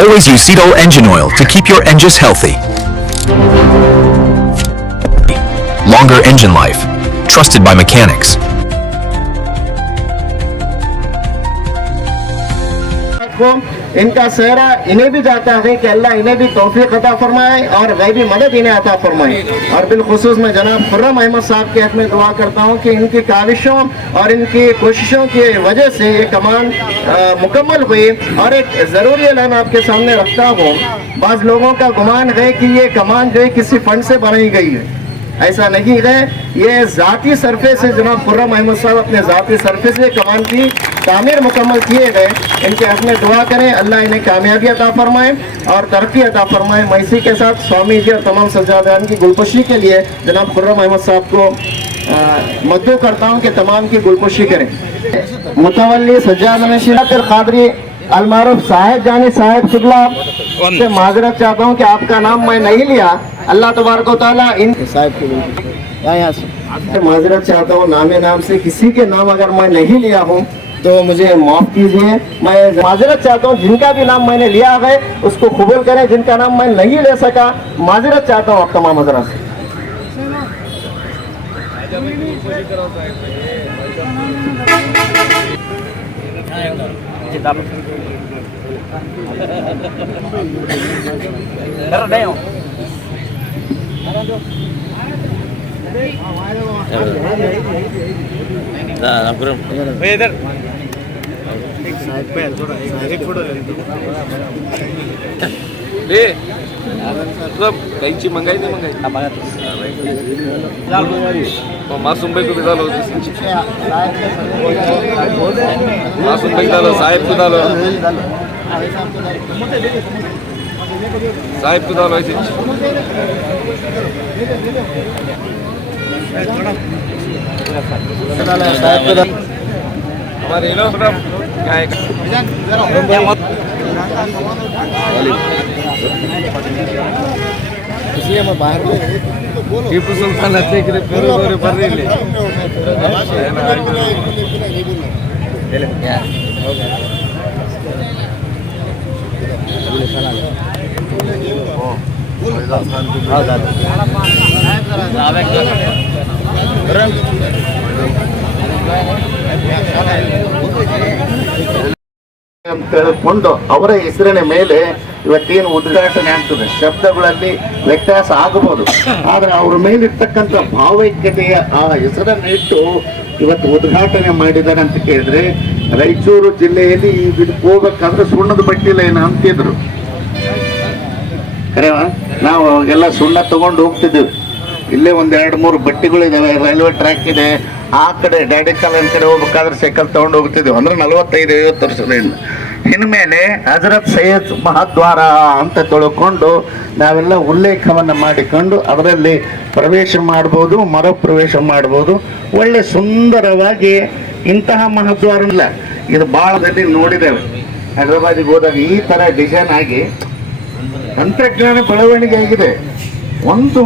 Always use Cetal engine oil to keep your engines healthy. Longer engine life. Trusted by mechanics. इनका सहरा इन्हें भी जाता है कि अल्लाह इन्हें भी तौफीक अता फरमाए और गैबी मदद इन्हें अता फरमाए। और बिलखुसूस मैं जनाब खुर्रम अहमद साहब के हक़ में दुआ करता हूँ कि इनकी काविशों और इनकी कोशिशों की वजह से ये कमान मुकम्मल हुई। और एक ज़रूरी ऐलान आपके सामने रखता हूँ, बाज़ लोगों का गुमान है कि ये कमान जो है किसी फंड से बनाई गई है, ऐसा नहीं है। ये ज़ाती सरफे से जनाब खुर्रम अहमद साहब अपने ज़ाती सरफे से कमान की तामीर मुकम्मल किए गए। इनके हक़ में दुआ करें, अल्लाह इन्हें कामयाबी अता फरमाए और तरक्की अता फरमाए। मैं इसी के साथ स्वामी जी और तमाम सज्जादान की गुलपोशी के लिए जनाब खुर्रम अहमद साहब को मददू करता हूँ कि तमाम की गुलपोशी करें। मुतवल्ली सज्जाद शिरात क़ादरी अलमारूफ साहिब जानी साहिब किबला से माजरत चाहता हूँ कि आपका नाम मैं नहीं लिया। अल्लाह तबारक व तआला इन साहिब की यहाँ से माजरत चाहता हूँ, नाम से किसी के नाम अगर मैं नहीं लिया हूँ तो मुझे माफ़ कीजिए। मैं माजरत चाहता हूँ, जिनका भी नाम मैंने लिया है उसको कबूल करें, जिनका नाम मैं नहीं ले सका माजरत चाहता हूँ आप तमाम हज़रात से। इधर कैची मंगाई नहीं मंगाई मासूम भाई को भी डालो, मासूम भाई डालो, साहिब को डालो, साहिब को डालो ऐसे। हमारे लोग क्या है इसलिए मैं बाहर टीपू सुल्तान अच्छे के लिए पर रही ले ಕೊಂಡು ಅವರ ಹೆಸರಿನ ಮೇಲೆ ಇವತ್ತೇನು ಉದ್ಘಾಟನೆ ಆಗ್ತದೆ, ಶಬ್ದಗಳಲ್ಲಿ ವ್ಯತ್ಯಾಸ ಆಗಬಹುದು, ಆದರೆ ಅವರ ಮೇಲಿರ್ತಕ್ಕಂಥ ಭಾವೈಕ್ಯತೆಯ ಆ ಹೆಸರನ್ನು ಇಟ್ಟು ಇವತ್ತು ಉದ್ಘಾಟನೆ ಮಾಡಿದ್ದಾರೆ ಅಂತ ಕೇಳಿದ್ರೆ, ರಾಯಚೂರು ಜಿಲ್ಲೆಯಲ್ಲಿ ಇದಕ್ಕೆ ಹೋಗ್ಬೇಕಾದ್ರೆ ಸುಣ್ಣದ ಬಟ್ಟಿಲ್ಲ ಏನು ಅಂತಿದ್ರು ಕರೆವಾ. ನಾವು ಎಲ್ಲ ಸುಣ್ಣ ತಗೊಂಡು ಹೋಗ್ತಿದ್ದೀವಿ, ಇಲ್ಲೇ ಒಂದು 2-3 ಬಟ್ಟಿಗಳಿದ್ದಾವೆ, ರೈಲ್ವೆ ಟ್ರ್ಯಾಕ್ ಇದೆ, ಆ ಕಡೆ ಡ್ಯಾಡಿ ಕಾಲನ್ ಕಡೆ ಹೋಗ್ಬೇಕಾದ್ರೆ ಸೈಕಲ್ ತಗೊಂಡು ಹೋಗ್ತಿದ್ದೀವಿ, ಅಂದ್ರೆ 45-50 ವರ್ಷದಿಂದ. ಇನ್ಮೇಲೆ ಹಜರತ್ ಸೈಯದ್ ಮಹಾದ್ವಾರ ಅಂತ ತಿಳ್ಕೊಂಡು ನಾವೆಲ್ಲ ಉಲ್ಲೇಖವನ್ನು ಮಾಡಿಕೊಂಡು ಅದರಲ್ಲಿ ಪ್ರವೇಶ ಮಾಡ್ಬೋದು, ಮರು ಪ್ರವೇಶ ಮಾಡ್ಬೋದು. ಒಳ್ಳೆ ಸುಂದರವಾಗಿ ಇಂತಹ ಮಹಾದ್ವಾರ ಇಲ್ಲ, ಇದು ಭಾಳದಲ್ಲಿ ನೋಡಿದ್ದೇವೆ. ಹೈದರಾಬಾದಿಗೆ ಹೋದಾಗ ಈ ಥರ ಡಿಸೈನ್ ಆಗಿ ತಂತ್ರಜ್ಞಾನ ಬೆಳವಣಿಗೆ ಆಗಿದೆ. ಒಂದು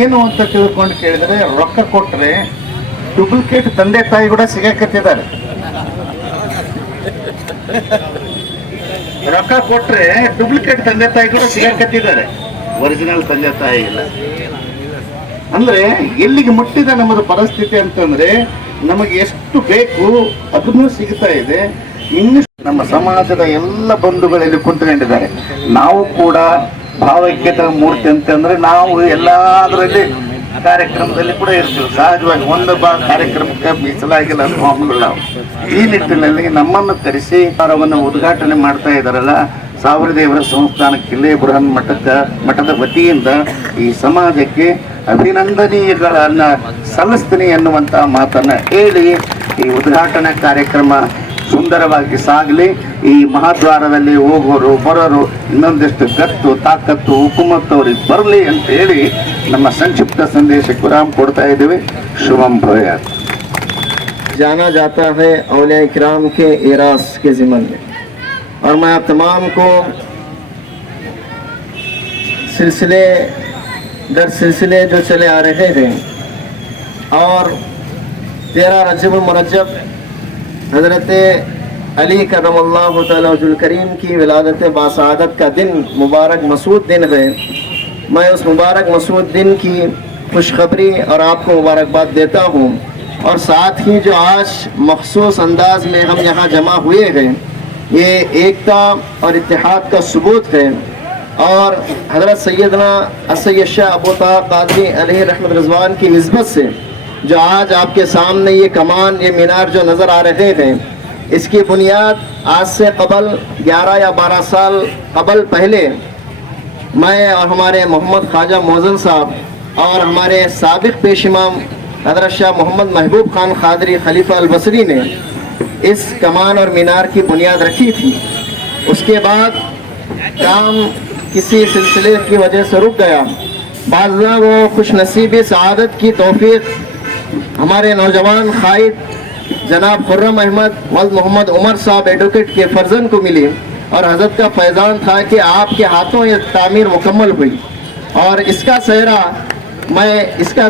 ಏನು ಅಂತ ತಿಳ್ಕೊಂಡು ಕೇಳಿದರೆ, ರೊಕ್ಕ ಕೊಟ್ಟರೆ ಡೂಪ್ಲಿಕೇಟ್ ತಂದೆ ತಾಯಿ ಕೂಡ ಸಿಗಕತ್ತಿದ್ದಾರೆ. ರೊಕ್ಕ ಕೊಟ್ಟರೆ ಡೂಪ್ಲಿಕೇಟ್ ತಂದೆ ತಾಯಿ ಕೂಡ ಸಿಗಕತ್ತಿದ್ದಾರೆ, ಒರಿಜಿನಲ್ ತಂದೆ ತಾಯಿ ಇಲ್ಲ. ಅಂದ್ರೆ ಎಲ್ಲಿಗೆ ಮುಟ್ಟಿದ ನಮ್ಮದು ಪರಿಸ್ಥಿತಿ ಅಂತಂದ್ರೆ, ನಮಗೆ ಎಷ್ಟು ಬೇಕು ಅದನ್ನು ಸಿಗ್ತಾ ಇದೆ. ಇನ್ನು ನಮ್ಮ ಸಮಾಜದ ಎಲ್ಲ ಬಂಧುಗಳಲ್ಲಿ ಕುಂತ್ಕೊಂಡಿದ್ದಾರೆ. ನಾವು ಕೂಡ ಭಾವೈಕ್ಯತೆ ಮೂರ್ತಿ ಅಂತಂದ್ರೆ ನಾವು ಎಲ್ಲದರಲ್ಲಿ ಕಾರ್ಯಕ್ರಮದಲ್ಲಿ ಕೂಡ ಇರ್ತೀವಿ. ಸಹಜವಾಗಿ ಒಂದು ಕಾರ್ಯಕ್ರಮಕ್ಕೆ ಮೀಸಲಾಗಿಲ್ಲ ಅನ್ನೋಂಗಿಲ್ಲ. ಈ ನಿಟ್ಟಿನಲ್ಲಿ ನಮ್ಮನ್ನು ಕರೆಸಿ ಅವರನ್ನು ಉದ್ಘಾಟನೆ ಮಾಡ್ತಾ ಇದ್ದಾರಲ್ಲ, ಸಾವಿರದೇವರ ಸಂಸ್ಥಾನ ಕಿಲ್ಲೆ ಬೃಹನ್ ಮಠದ ವತಿಯಿಂದ ಈ ಸಮಾಜಕ್ಕೆ ಅಭಿನಂದನೀಯಗಳನ್ನು ಸಲ್ಲಿಸ್ತೀನಿ ಎನ್ನುವಂಥ ಮಾತನ್ನು ಹೇಳಿ ಈ ಉದ್ಘಾಟನಾ ಕಾರ್ಯಕ್ರಮ ಸುಂದರವಾಗಿ ಸಾಗಲಿ. ಈ ಮಹಾದ್ವಾರದಲ್ಲಿ ಹೋಗೋರು ಬರೋರು ಇನ್ನೊಂದಿಷ್ಟು ಗತ್ತು ತಾಕತ್ತು ಹುಕುಮತ್ ಅವ್ರಿಗೆ ಬರಲಿ ಅಂತ ಹೇಳಿ ನಮ್ಮ ಸಂಕ್ಷಿಪ್ತ ಸಂದೇಶಕ್ಕೆ ವಿರಾಮ ಕೊಡ್ತಾ ಇದ್ದೀವಿ. ಶುಭಂ ಭೂಯಾತ್. जाना जाता है औलिया इकराम के एरास के ज़िमन में, और मैं आप तमाम को सिलसिले दर सिलसिले जो चले आ रहे हैं, और 13 रजब मुरज्जब हज़रत अली करमल्लाहु तआला वजहुल करीम की विलादत बासआदत का दिन मुबारक मसूद दिन है। मैं उस मुबारक मसूद दिन की खुशखबरी और आपको मुबारकबाद देता हूँ। और साथ ही जो आज मखसूस अंदाज में हम यहाँ जमा हुए हैं, ये एकता और इत्तेहाद का सबूत है। और हज़रत सैयदना सैयद शाह अबू तहा क़ादरी अलैहि रहमत रिज़वान की निस्बत से जो आज आपके सामने ये कमान, ये मीनार जो नज़र आ रहे हैं, इसकी बुनियाद आज से कबल 11 या 12 साल कबल पहले मैं और हमारे मोहम्मद ख्वाजा मोहसिन साहब और हमारे साबिक़ पेश इमाम हज़रत शाह मोहम्मद महबूब खान क़ादरी खलीफा अल-बसरी ने इस कमान और मीनार की बुनियाद रखी थी। उसके बाद काम किसी सिलसिले की वजह से रुक गया। बाज़ा वो खुशनसीबी सआदत की तौफीक हमारे नौजवान क़ाइद जनाब खुर्रम अहमद वल्द मोहम्मद उमर साहब एडवोकेट के फर्जन को मिली और हज़रत का फैज़ान था कि आपके हाथों ये तामीर मुकम्मल हुई। और इसका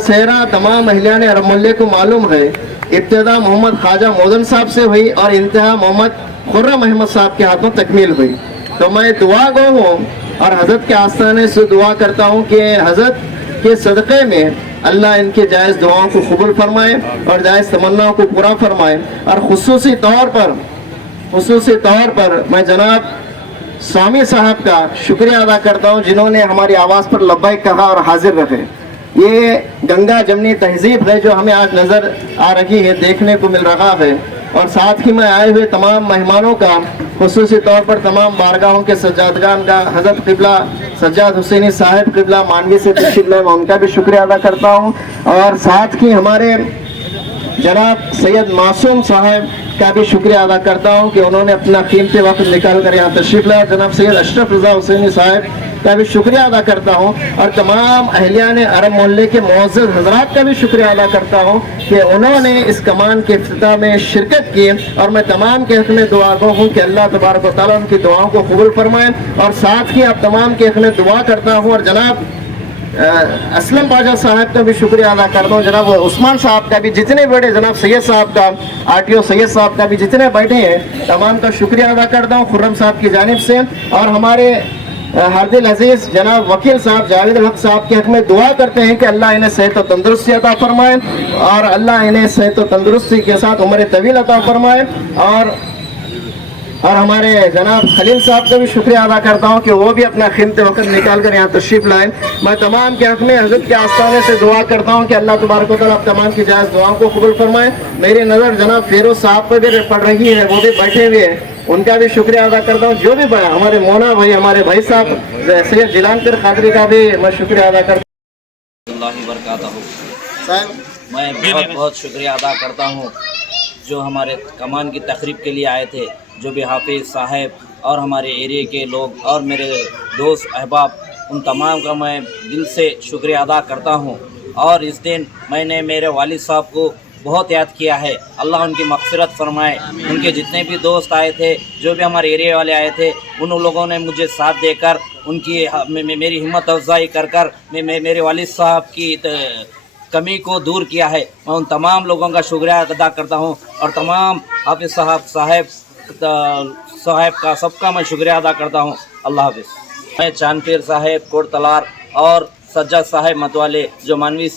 सेहरा तमाम अहलियान अरब मोहल्ले को मालूम है। इब्तिदा मोहम्मद ख्वाजा मोहसिन साहब से हुई और इंतहा मोहम्मद खुर्रम अहमद साहब के हाथों तकमील हुई। तो मैं दुआ गो हूँ और हज़रत के आस्थाने से दुआ करता हूँ कि हज़रत के सदक़े में अल्लाह इनके जायज़ दुआओं को कबूल फरमाए और जायज़ तमन्नाओं को पूरा फरमाए। और ख़ुसूसी तौर पर मैं जनाब स्वामी साहब का शुक्रिया अदा करता हूँ, जिन्होंने हमारी आवाज़ पर लब्बैक कहा और हाजिर रहे। ये गंगा जमनी तहजीब है जो हमें आज नज़र आ रही है, देखने को मिल रहा है। और साथ ही में आए हुए तमाम मेहमानों का, खुसूसी तौर पर तमाम बारगाहों के सज्जादगान का, हज़रत क़िबला सज्जाद हुसैनी साहिब क़िबला मानवी से तशरीफ़ लाए, मैं उनका भी शुक्रिया अदा करता हूँ। और साथ ही हमारे जनाब सैयद मासूम साहब का भी शुक्रिया अदा करता हूँ कि उन्होंने अपना कीमती वक्त निकाल कर यहाँ तशरीफ़ लाया। जनाब सैयद अशरफ रज़ा हुसैनी साहब का भी शुक्रिया अदा करता हूँ और तमाम अहलियान अरब मोहल्ले के मुअज़्ज़ज़ हज़रात का भी शुक्रिया अदा करता हूँ कि उन्होंने इस कमान के इफ्तिताह में शिरकत की। और मैं तमाम के हक़ में दुआ गो हूँ कि अल्लाह तबारक व तआला उनकी दुआओं को कबूल फरमाए। और साथ ही आप तमाम के हक़ में दुआ करता हूँ और जनाब असलम बाजा साहब का भी शुक्रिया अदा करता हूँ, जनाब उस्मान साहब का भी, जितने बैठे, जनाब सैयद साहब का, आरटीओ सैयद साहब का भी जितने बैठे हैं, तमाम का शुक्रिया अदा करता हूँ खुर्रम साहब की जानिब से। और हमारे हार्दिल अजीज़ जनाब वकील साहब जावेद हक साहब के हक़ में दुआ करते हैं कि अल्लाह इन्हें सेहत और तंदुरुस्ती अता फरमाए और अल्लाह इन्हें सेहत और तंदुरुस्ती के साथ उम्र तवील अता फरमाए। और हमारे जनाब खलील साहब का भी शुक्रिया अदा करता हूँ कि वो भी अपना कीमती वक्त निकाल कर यहाँ तशरीफ़ लाए। मैं तमाम के हक़ में हज़रत के आस्थाने से दुआ करता हूँ कि अल्लाह तबारक व तआला आप तमाम की जायज़ दुआओं को कबूल फरमाए। मेरी नज़र जनाब फेरोज़ साहब पर भी पड़ रही है, वो भी बैठे हुए हैं, उनका भी शुक्रिया अदा करता हूँ। जो भी हमारे मोना भाई, हमारे भाई साहब सैयद जिलान पीर क़ादरी का भी मैं शुक्रिया अदा करता हूँ। मैं बहुत बहुत शुक्रिया अदा करता हूँ जो हमारे कमान की तकरीब के लिए आए थे, जो भी हाफिज़ साहब और हमारे एरिया के लोग और मेरे दोस्त अहबाब, उन तमाम का मैं दिल से शुक्रिया अदा करता हूँ। और इस दिन मैंने मेरे वालिद साहब को बहुत याद किया है, अल्लाह उनकी मग़फ़िरत फरमाए। उनके जितने भी दोस्त आए थे, जो भी हमारे एरिया वाले आए थे, उन लोगों ने मुझे साथ देकर उनकी मेरी हिम्मत अफ़ज़ाई कर मेरे वालिद साहब की कमी को दूर किया है। मैं उन तमाम लोगों का शुक्रिया अदा करता हूँ और तमाम हाफिज़ साहब का सबका मैं शुक्रिया अदा करता हूँ। अल्लाह हाफिज़। मैं चांदपीर साहब कोट तलार और सज्जाद साहब मतवाले जो मानवी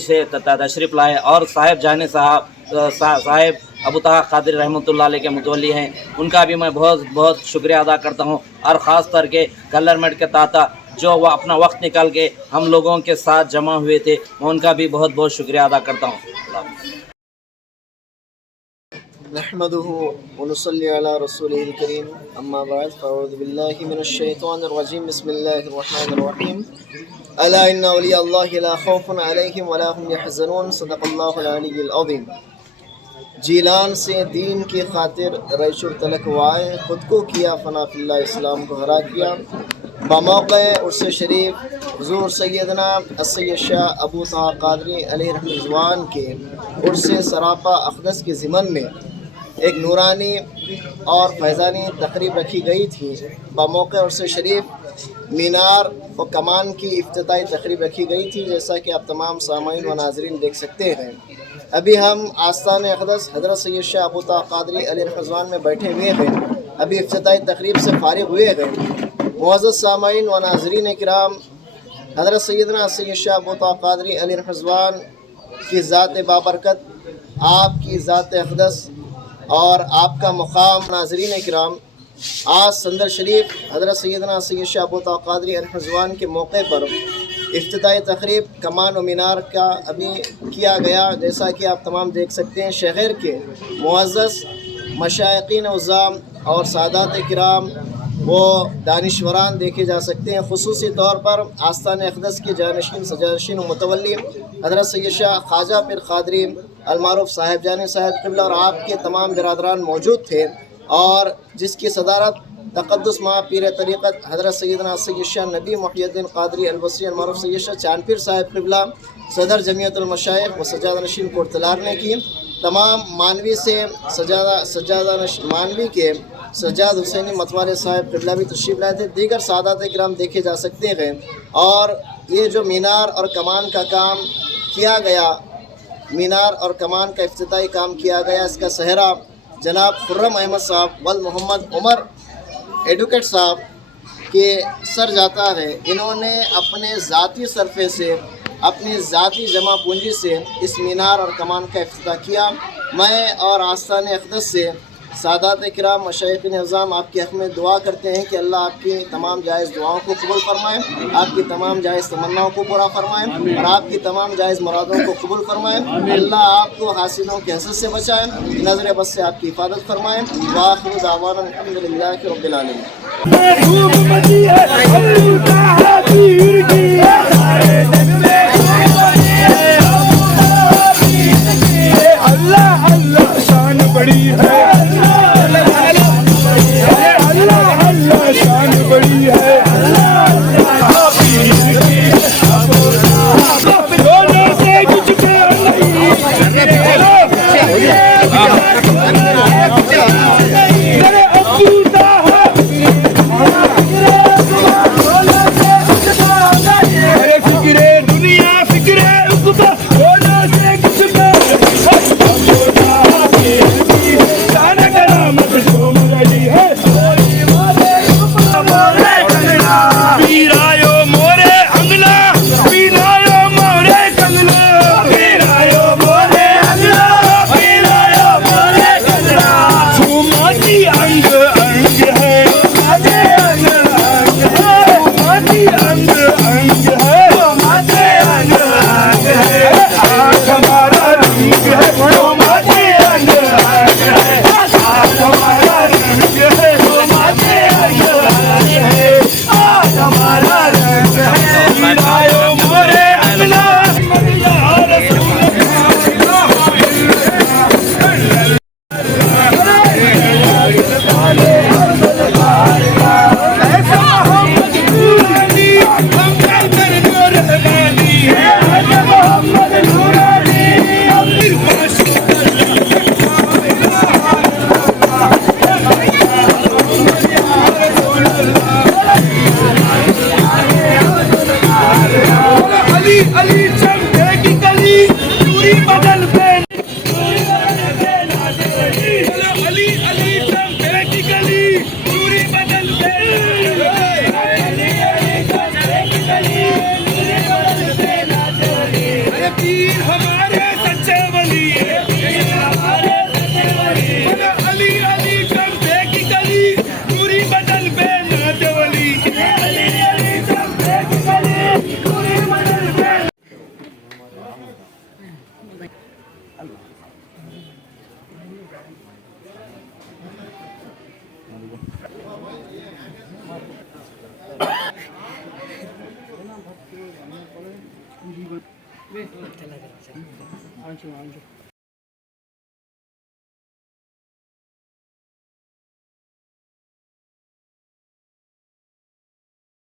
से तशरीफ़ लाए और साहब जाने साहब अबू तहा क़ादरी रहमतुल्लाह अलैह के मुतवल्ली हैं, उनका भी मैं बहुत बहुत शुक्रिया अदा करता हूँ। और ख़ास कर के कलर मेट के ताता जो वह अपना वक्त निकाल के हम लोगों के साथ जमा हुए थे, मैं उनका भी बहुत बहुत शुक्रिया अदा करता हूँ। नहमदुहु व नुसल्ली अला रसूलिहिल करीम, अम्मा बाद, फ़अऊज़ु बिल्लाहि मिनश शैतानिर रजीम, बिस्मिल्लाहिर रहमानिर रहीम। अला इन्ना औलिया अल्लाहि ला खौफुन अलैहिम व ला हुम यहज़नून, सदक़ल्लाहुल अलीयुल अज़ीम। जीलान से दीन की खातिर रईशुर तलक वाए, ख़ुद को किया फ़ना फ़िल्लाह, इस्लाम को हरा किया। बमौक़े उर्स शरीफ हुज़ूर सैयदना सैयद शाह अबू तहा क़ादरी अलैहि रहमतुल्लाह के उर्स सरापा अक़दस के ज़िमन में एक नूरानी और फैज़ानी तक़रीब रखी गई थी। बमौक़े उर्स शरीफ मीनार व कमान की इफ्तिताई तक़रीब रखी गई थी, जैसा कि आप तमाम सामाईन व नाज़रीन देख सकते हैं। ابھی ہم آستان اقدس حضرت سید شاہ ابو طاہر قادری علیہ رضوان میں بیٹھے ہوئے ہیں. ابھی افتتاحی تقریب سے فارغ ہوئے ہیں. معزز سامعین و ناظرین کرام، حضرت سیدنا سید شاہ ابو طاہر قادری علیہ رضوان کی ذات بابرکت، آپ کی ذات اقدس اور آپ کا مقام. ناظرین کرام، آج صندر شریف حضرت سیدنا سید شاہ ابو طاہر قادری علیہ رضوان کے موقع پر افتتاحی تقریب کمان و مینار کا ابھی کیا گیا. جیسا کہ آپ تمام دیکھ سکتے ہیں، شہر کے معزز مشائقین عظام اور سادات کرام وہ دانشوران دیکھے جا سکتے ہیں. خصوصی طور پر آستان اقدس کے جانشین سجانشین و متولی حضرت سید شاہ خواجہ پیر قادری المعروف صاحب جانی صاحب قبلہ اور آپ کے تمام برادران موجود تھے، اور جس کی صدارت تقدس ماہ پیر طریقت حضرت سیدنا سید شاہ نبی محی الدین قادری البصری المعروف سید شاہ چاند پیر صاحب قبلہ صدر جمعیت المشائخ و سجادہ نشین کوٹتلار نے کی. تمام مانوی سے مانوی کے سجاد حسینی متوالے صاحب قبلہ بھی تشریف لائے تھے. دیگر سادات کرام دیکھے جا سکتے ہیں. اور یہ جو مینار اور کمان کا کام کیا گیا، مینار اور کمان کا افتتاحی کام کیا گیا، اس کا سہرا جناب خرم احمد صاحب ول محمد عمر ایڈوکیٹ صاحب کے سر جاتا ہے. انہوں نے اپنے ذاتی صرفے سے، اپنی ذاتی جمع پونجی سے اس مینار اور کمان کا افتتاح کیا. میں اور آستان اقدس سے سادات کرام مشائخ نظام آپ کے حق میں دعا کرتے ہیں کہ اللہ آپ کی تمام جائز دعاؤں کو قبول فرمائے، آپ کی تمام جائز تمناؤں کو پورا فرمائے اور آپ کی تمام جائز مرادوں کو قبول فرمائے. اللہ آپ کو حاسدوں کے حسد سے بچائے، نظر بد سے آپ کی حفاظت فرمائے. وآخر دعوانا الحمدللہ رب العالمین. اللہ اللہ شان بڑی ہے، اللہ اللہ شان بڑی ہے. دونوں سے کچھ فکرے دنیا فکرے عقبہ دونوں سے کچھ چلا